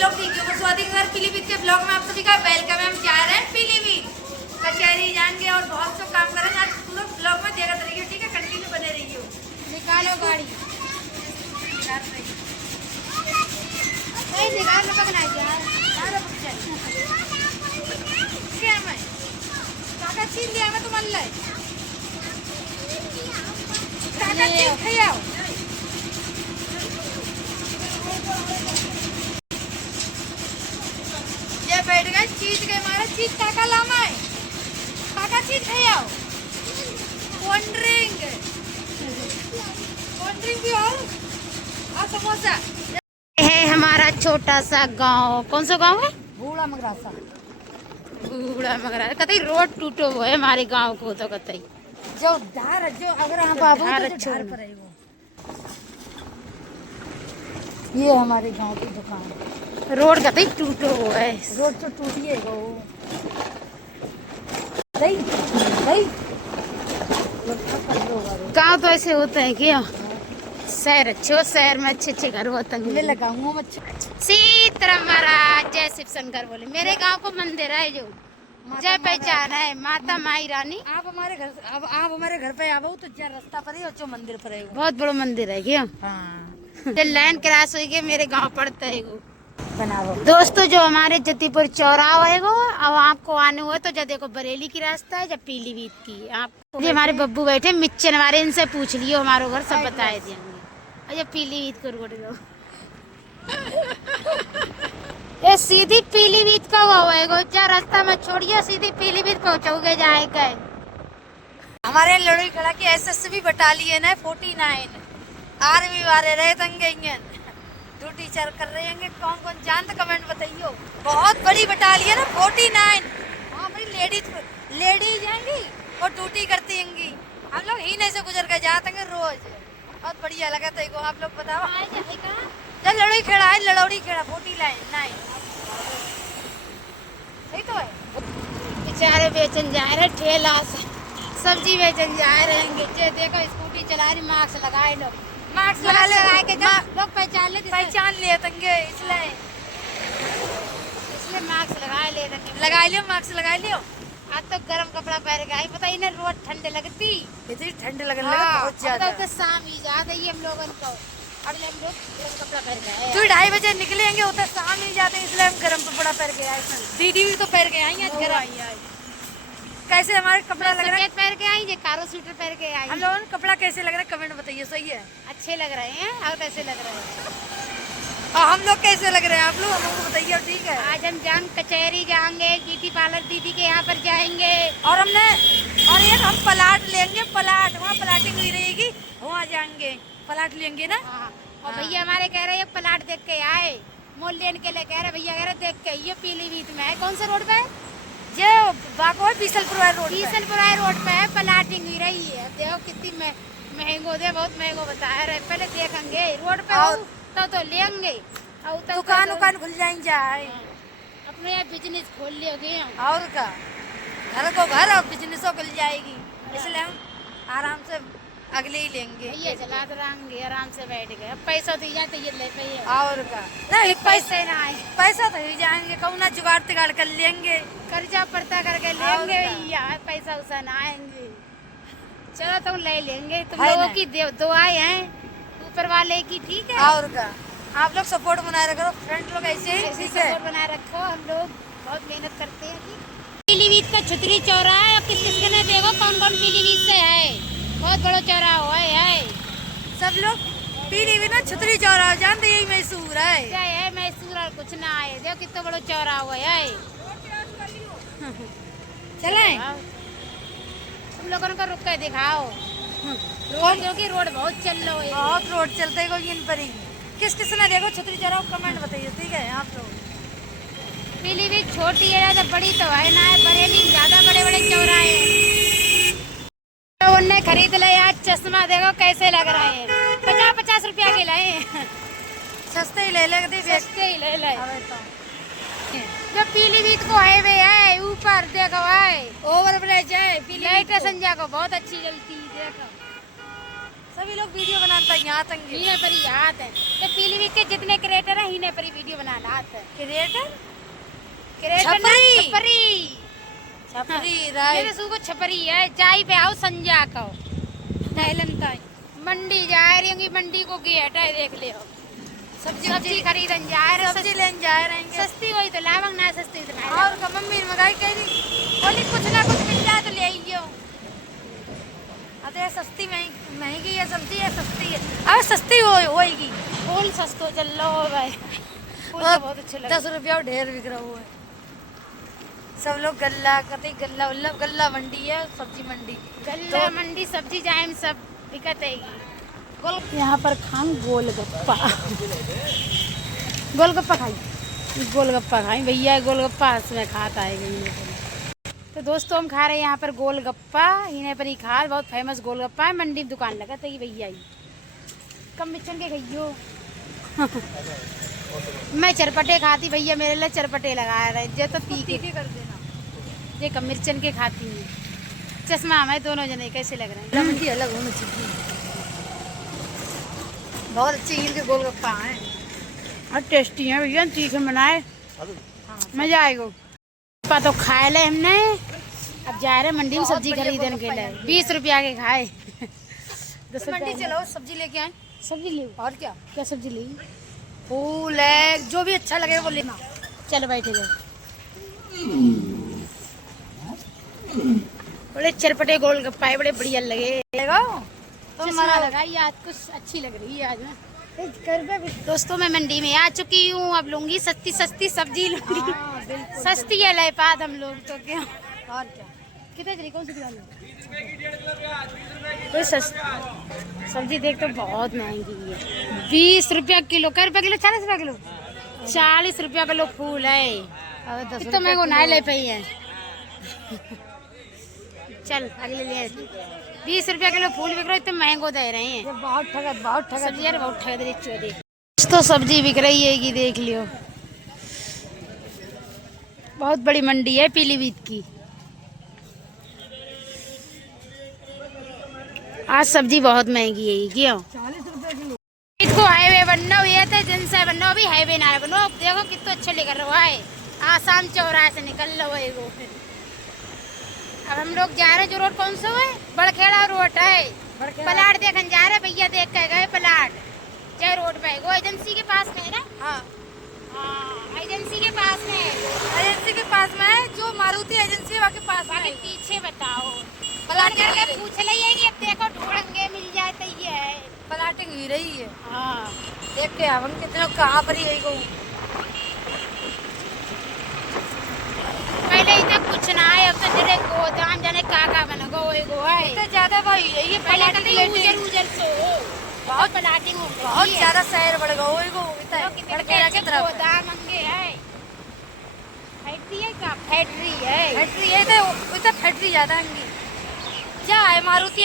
लोग ठीक हो। स्वाति के घर पीलीभीत के ब्लॉग में आप सभी का वेलकम है। हम जा रहे हैं पीलीभीत, कचहरी जाएंगे और बहुत सब काम करेंगे। आज पूरा ब्लॉग में देखते रहिए, ठीक है? कंटिन्यू बने रहिए। निकालो गाड़ी, निकाल लो पकना क्या मैं काका छीन दिया मैं तुम्हारे काका छीन खाओ। ये बैठ गए चीज के मारे, चीज काका लामा है, काका चीज खाओ। कोल्ड ड्रिंक भी और समोसा है। हमारा छोटा सा गांव, कौन सा गांव है? बूढ़ा मगरासा। बूढ़ा मगरासा कतई रोड टूटो हुआ है हमारे गांव को, तो कतई जो धार जो अगर आप बाबू तो धार पर है वो। ये हमारे गांव की दुकान, रोड कतई टूटो हुआ है। रोड तो टूटिए गो नहीं नहीं। गांव तो ऐसे होता है क्या? शहर अच्छे हो, शहर में अच्छे अच्छे घर होते हैं। मैं लगाऊंगा सीताराम महाराज जय शिव शंकर बोले। मेरे गांव को मंदिर है जो जय पहचान है, माता माई रानी। आप हमारे घर पे आओ तो क्या रास्ता पर ही जो मंदिर पर है। बहुत बड़ा मंदिर है क्या? हाँ। लाइन क्रॉस हुई के मेरे गांव पड़ता है वो। बनाओ दोस्तों, जो हमारे जतीपुर चौराहा है वो, अब आपको आने हुआ तो जब देखो बरेली की रास्ता है, जब पीलीभीत की। आप ये हमारे बब्बू बैठे मिच्चन वाले, इनसे पूछ लियो हमारे घर सब बताए देंगे। अच्छा पीलीभीत को रोड लो ये सीधी पीलीभीत का हुआ है गो। क्या रास्ता में छोड़िए, सीधी पीलीभीत पहुंचोगे जाएगा। हमारे लड़ोई खड़ा की एसएसबी बटालियन है 49 आर्मी वाले रहे तंगे ड्यूटी चल कर रहे हैं। कौन कौन जानते कमेंट बताइयो। बहुत बड़ी बटालियन है 49। हाँ भाई, लेडीज आएंगी और ड्यूटी करती होंगी। हम लोग ही नहीं से गुजर कर जाते हैं रोज। बहुत बढ़िया लगा तेरे को। आप लोग बताओ जब लड़ोई खेड़ा है, लड़ौड़ी खेड़ा 49 सही तो है। बेचारे बेचन जा रहे ठेला से, सब्जी बेचन जा रहे हैं। जे देखो स्कूटी चला रही, मास्क लगाए लो, मास्क लगा के लोग पहचान लिए तंगे, इसलिए मास्क लगाए ले रखे। लगा लियो, मास्क लगा लियो। आज तो गर्म कपड़ा पहन के आई, पता ही नहीं रोज ठंड लगती, इतनी ठंड लगने लगा बहुत ज्यादा। तो शाम ही जाते ही हम लोगों को। अब हम लोग गर्म कपड़ा पहन के आए। 2-2:30 बजे निकलेंगे, उधर शाम ही जाते हैं, इसलिए हम गर्म कपड़ा पहन के आए। दीदी भी तो पहन के आई है घर। कैसे हमारे कपड़ा लग रहा है? पहन के आई, कारो स्वेटर पहन के आई। हम लोगों ने कपड़ा कैसे लग रहा है कमेंट बताइए। सही है, अच्छे लग रहे हैं। और कैसे लग रहे हैं? और हम लोग कैसे लग रहे हैं आप लोग हमको बताइए। ठीक है, आज हम कचहरी जाएंगे, ब्यूटी पार्लर दीदी के यहाँ पर जाएंगे। और एक हम प्लाट लेंगे, प्लाट वहाँ प्लाटिंग हुई रहेगी, वहाँ जाएंगे प्लाट लेंगे ना। और भैया हमारे कह रहे हैं प्लाट देख के आए, मोल लेने के लिए कह रहे। भैया कह रहे देख के ये पीलीभीत में है। कौन से रोड पे है? जो बागोर बीसलपुर रोड पे है, प्लाटिंग हुई रही है। देखो कितनी महंगो दे, बहुत महंगो बताया रहे। पहले देखेंगे रोड पे तो लेंगे। दुकान खुल जाएंगे जाए, अपने यहाँ बिजनेस खोल लियोगे। और का घर को घर और बिजनेस खुल जाएगी। इसलिए हम आराम से अगले ही लेंगे। ये चला रहेंगे आराम से बैठ गए। अब पैसा तो जाते ये ले पे और का नहीं, पैसे ना आए, पैसा तो ही जाएंगे, कहूँ ना जुगाड़ तिगाड़ कर लेंगे, कर्जा पर्ता करके लेंगे यार। पैसा उसा ना आएंगे। चलो तुम ले लेंगे, तुम लोगों की दुआएं हैं ऊपर वाले की। ठीक है, और का आप लोग सपोर्ट बनाए रखो, फ्रेंड लोग ऐसे ही सपोर्ट बनाए रखो। हम लोग बहुत मेहनत करते हैं। पीलीभीत का छुतरी चौराहा है। किस किसने देखो कौन कौन पीलीभीत से है। बहुत बड़ा चौराहा है। सब लोग पीलीभीत में छुतरी चौराहा जानते, यही मशहूर है। मैसूर और कुछ ना है। देखो कितना बड़ा चौराहा हुआ है। चले तुम लोगों को रुक के दिखाओ रोड बहुत चल रहा है। बहुत रोड चलते हैं इन पर ही। किस ने देखो छुतरी चौराहा कमेंट बताइए। ठीक है, आप लोग पीलीभीत छोटी है तो बड़ी तो है ना है। बरेली ज्यादा बड़े बड़े चौराहे हैं। उनने खरीद लिया आज चश्मा, देखो कैसे लग रहा है। 50-50 रुपया के लाए। सस्ते ही ले लेते, सस्ते ही ले ले। जो पीलीभीत को हाईवे है ऊपर देखो है, ओवर ब्रिज है। लाइट संजय को बहुत अच्छी जलती है। देखो सभी लोग वीडियो बनाते हैं यहाँ तक हीने पर ही हाथ है। तो पीलीभीत के जितने क्रिएटर हैं हीने पर ही वीडियो बनाना हाथ है। क्रिएटर क्रेटर ना छपरी छपरी राय मेरे सू को छपरी है जाई पे आओ संजा को टैलेंट है। मंडी जा रही होंगी मंडी को गेट है देख ले हो सब्जी खरीदन जा रहे हो सब्जी लेने जा रहे हैं। सस्ती हुई तो लावंग ना सस्ती तो भाई और का मम्मी मंगाई कह रही बोली कुछ ना कुछ मिल जाए तो ले आइयो। अरे सस्ती महंगी है सब्जी है सस्ती है अब सस्ती होएगी। फूल सस्तो चल लो भाई फूल तो बहुत अच्छे लगे 10 रुपया ढेर बिक रहा हुआ है। सब लोग गल्ला कहते गल्ला गल्ला मंडी है सब्जी मंडी गल्ला मंडी सब्जी जाए में सब दिक्कत है। यहाँ पर खाऊं गोलगप्पा गोलगप्पा खाई भैया गोलगप्पा इसमें खाता है। तो दोस्तों हम खा रहे हैं यहाँ पर गोलगप्पा इन्हें पर ही खा बहुत फेमस गोलगप्पा है मंडी में दुकान लगा था भैया ही कम मिर्चन के खाइयो मैं चरपटे खाती भैया मेरे लिए चरपटे लगा रहे जो तो तीखे कर देना। ये कम मिर्चन के खाती हूँ चश्मा हमें दोनों जने कैसे लग रहे हैं मंडी अलग होनी चाहिए। बहुत अच्छी इनके गोलगप्पा हैं और टेस्टी है भैया तीखे बनाए मजा आएगा। पा तो खाए ले हमने अब जा रहे मंडी में सब्जी खरीदने के लिए 20 रुपया के खाए 10 मंडी चलो सब्जी लेके आए। सब्जी ले और क्या क्या सब्जी ली फूल है जो भी अच्छा लगे वो लेना। चलो बैठे जाओ बड़े चरपटे गोलगप्पा बड़े बढ़िया लगे तो हमारा लगा ये आज कुछ अच्छी लग रही है आज ना दोस्तों मैं मंडी में आ चुकी हूँ अब लूंगी सस्ती सस्ती सब्जी लूंगी सस्ती है ले पात हम लोग तो क्या और क्या कितने तरीके कौन सी दुकान कोई सब्जी देख तो बहुत महंगी है 20 रुपया किलो कै रुपया किलो 40 रुपया किलो 40 रुपया किलो फूल है तो महंगो ना ले पाई है चल अगले लिए 20 रुपया किलो फूल बिक रहे इतने महंगो दे रहे हैं बहुत ठगत सब्जी यार बहुत ठग दे चोरी तो सब्जी बिक रही है कि देख लियो बहुत बड़ी मंडी है पीलीभीत की आज सब्जी बहुत महंगी है क्यों 40 रुपया किलो। इसको हाईवे बनना हुआ था जिनसे बनना भी हाईवे ना बनो देखो कितना अच्छा लेकर रहा है आसाम चौराहे से निकल लो है वो अब हम लोग जा रहे जो रोड कौन सा है बड़खेड़ा रोड है पलाट देखने जा रहे भैया देख के गए पलाट जय रोड पे वो एजेंसी के पास में है ना। हाँ एजेंसी के पास में एजेंसी के पास में है जो मारुति एजेंसी है के पास बाकी पीछे बताओ पलाट करके पूछ लिये कि अब देखो ढूंढेंगे मिल जाए तो ये है प्लाटिंग हुई रही है। हाँ देख के हम कितने कहाँ पर ही है गो पहले इतना कुछ ना है अब तो जरे गोदाम जाने का बना गो है इतना ज्यादा भाई ये पहले तो उजर उजर सो बहुत प्लाटिंग हो गई बहुत ज्यादा शहर बढ़ गया गो इतना लड़के की तरफ गोदाम अंगे है फैक्ट्री है क्या फैक्ट्री है फैक्ट्री है तो इतना फैक्ट्री ज्यादा है क्या है मारुति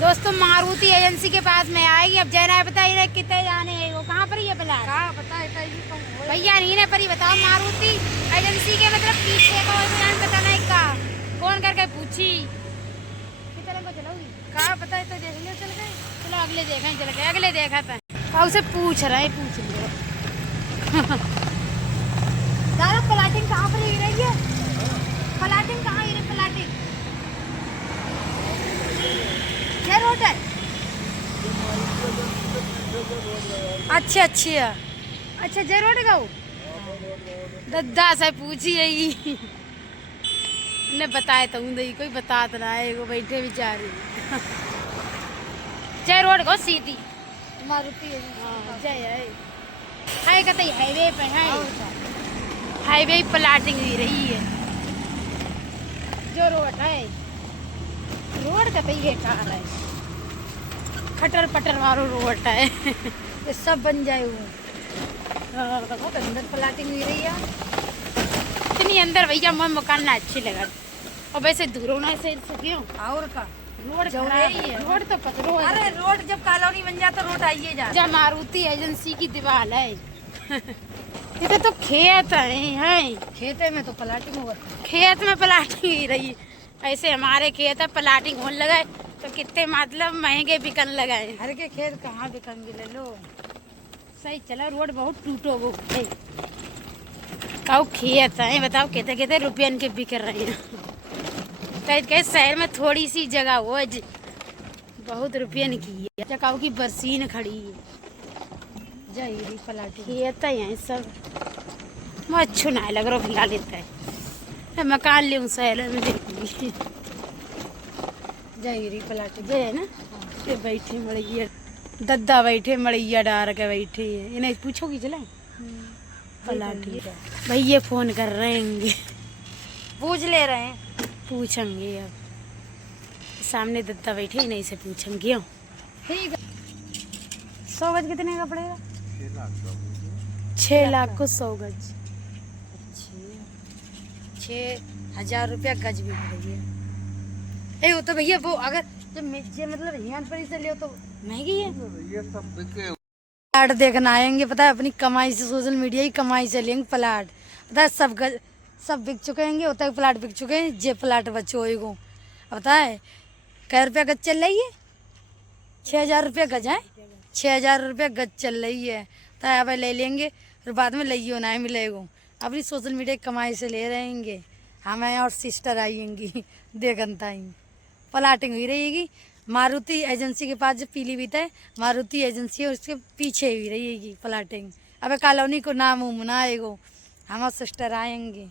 दोस्तों मारुति एजेंसी के पास में आएगी अब जैना बताइए रहे कितने जाने हैं वो कहाँ पर ही है प्लाट कहाँ पता है भैया नहीं ने पर ही बताओ मारुति एजेंसी के मतलब पीछे का पता नहीं का फोन करके पूछी कितने को चलोगी कहाँ पता है तो देख लियो चल गए। चलो अगले देखें चल गए अगले देखा था उसे पूछ रहे पूछ लियो दादा प्लाटिंग कहाँ पर ही रही है प्लाटिंग कहाँ ही प्लाटिंग क्या रोड है अच्छा अच्छा जय रोड गाओ दद्दा से पूछी है ने बताए तो हूँ कोई बता तो ना है वो बैठे बेचारे जय रोड गो सीधी मारुति है जय है कहते हाईवे पे है हाईवे प्लाटिंग हुई रही है जो रोड है रोड का तो ये कार है खटर पटर वालो रोड है ये सब बन जाए बहुत अंदर प्लाटिंग हुई रही है इतनी अंदर भैया मन मकान ना अच्छी लगा और वैसे दूर होना से क्यों और का रोड जो रही है रोड तो पकड़ो अरे रोड जब कॉलोनी बन जाता रोड आइए जा जब मारुति एजेंसी की दीवार है इधर तो खेत है खेते में तो प्लाटिंग हुआ खेत में प्लाटिंग ही रही ऐसे हमारे खेत है प्लाटिंग होने लगा तो कितने मतलब महंगे बिकन लगाए हर के खेत कहाँ बिकेंगे ले लो सही चला रोड बहुत टूटो वो है काऊ खेत है, बताओ कहते कहते रुपये के बिक रहे हैं। कहीं कहीं शहर में थोड़ी सी जगह हो बहुत रुपये की है। चकाऊ की बरसीन खड़ी है, जाइए पलाटी खेत है यहाँ सब। मैं अच्छू ना लग रहा फिलहाल लेता है, मकान ले शहर में देखूंगी। जाइए पलाटी जे है ना ये बैठे मड़ैया, दद्दा बैठे मड़ैया डार के बैठे है। इन्हें पूछोगी चला पलाटी भाई ये फोन कर रहे हैं, पूछ ले रहे हैं। पूछेंगे अब सामने दद्दा बैठे इन्हीं से पूछेंगे। ठीक है। 100 गज कितने का पड़ेगा? 6 लाख को 100 गज। 6,000 रुपया गज भी है। ए वो तो भैया वो अगर जब मिर्ची मतलब हिमानपुरी से लियो तो महंगी है। ये सब बिके। प्लाट देखना आएंगे, पता है अपनी कमाई से, सोशल मीडिया की कमाई से लेंगे प्लाट। पता है सब बिक चुके हैं, होता है प्लाट बिक चुके हैं, जे प्लाट बचे होएगो। पता है कै रुपया गज चल रही है? 6,000 रुपया गज है। 6,000 रुपया गज चल रही है। तो अब ले लेंगे, फिर बाद में लियो ना मिलेगो। अपनी सोशल मीडिया की कमाई से ले रहेंगे। हमें और सिस्टर आएंगी देखनता ही प्लाटिंग हुई रहेगी। मारुति एजेंसी के पास जो पीलीभीत है, मारुति एजेंसी है, उसके पीछे हुई रहेगी प्लाटिंग। अब कॉलोनी को नाम उम ना आएगो, हमारे सिस्टर आएंगे।